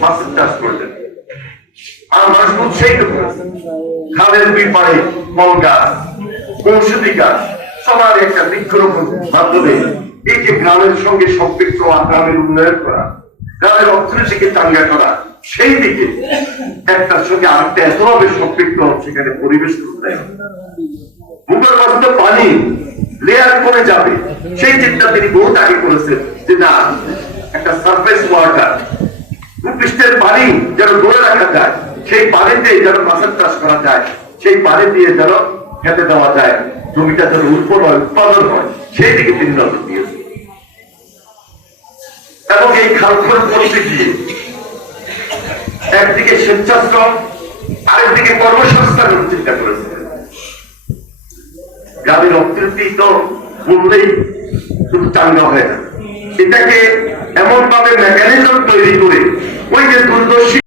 মাছের চাষ করলেন। আর মানুষ উৎসাহিত করেছেন। খালের দুই পাড়ে ফল গাছ, ঔষধি গাছ, সবার একটা বৃক্ষরোপণ মাধ্যমে এই যে গ্রামের সঙ্গে সম্পৃক্ত গ্রামের উন্নয়ন করা, গ্রামের অর্থনীতিকে চাঙ্গা করা, সেই দিকে একটার সঙ্গে আরেকটা এতভাবে সম্পৃক্ত সেখানে পরিবেশ উন্নয়ন, ভূগর্ভস্থ পানি লেয়ার কমে যাবে সেই চিন্তা তিনি বহুত আগে করেছেন যে না, একটা সারফেস ওয়াটার, ভূপৃষ্ঠের পানি যেন ধরে রাখা যায়, সেই পানিতে যেন মাছের চাষ করা যায়, সেই পানি দিয়ে যেন খেতে দেওয়া যায়, জমিটা যেন উর্বর হয়, উৎপাদন হয়, সেই দিকে তিনি নজর দিয়েছেন। এবং এই খালখল করতে গিয়ে একদিকে স্বেচ্ছাশ্রম, আরেকদিকে কর্মসংস্থানের চিন্তা করেছিলেন। গ্রামের অর্থনীতি তো বললেই শুধু চাঙ্গা হয় না, এটাকে এমন ভাবে মেকানিজম তৈরি করে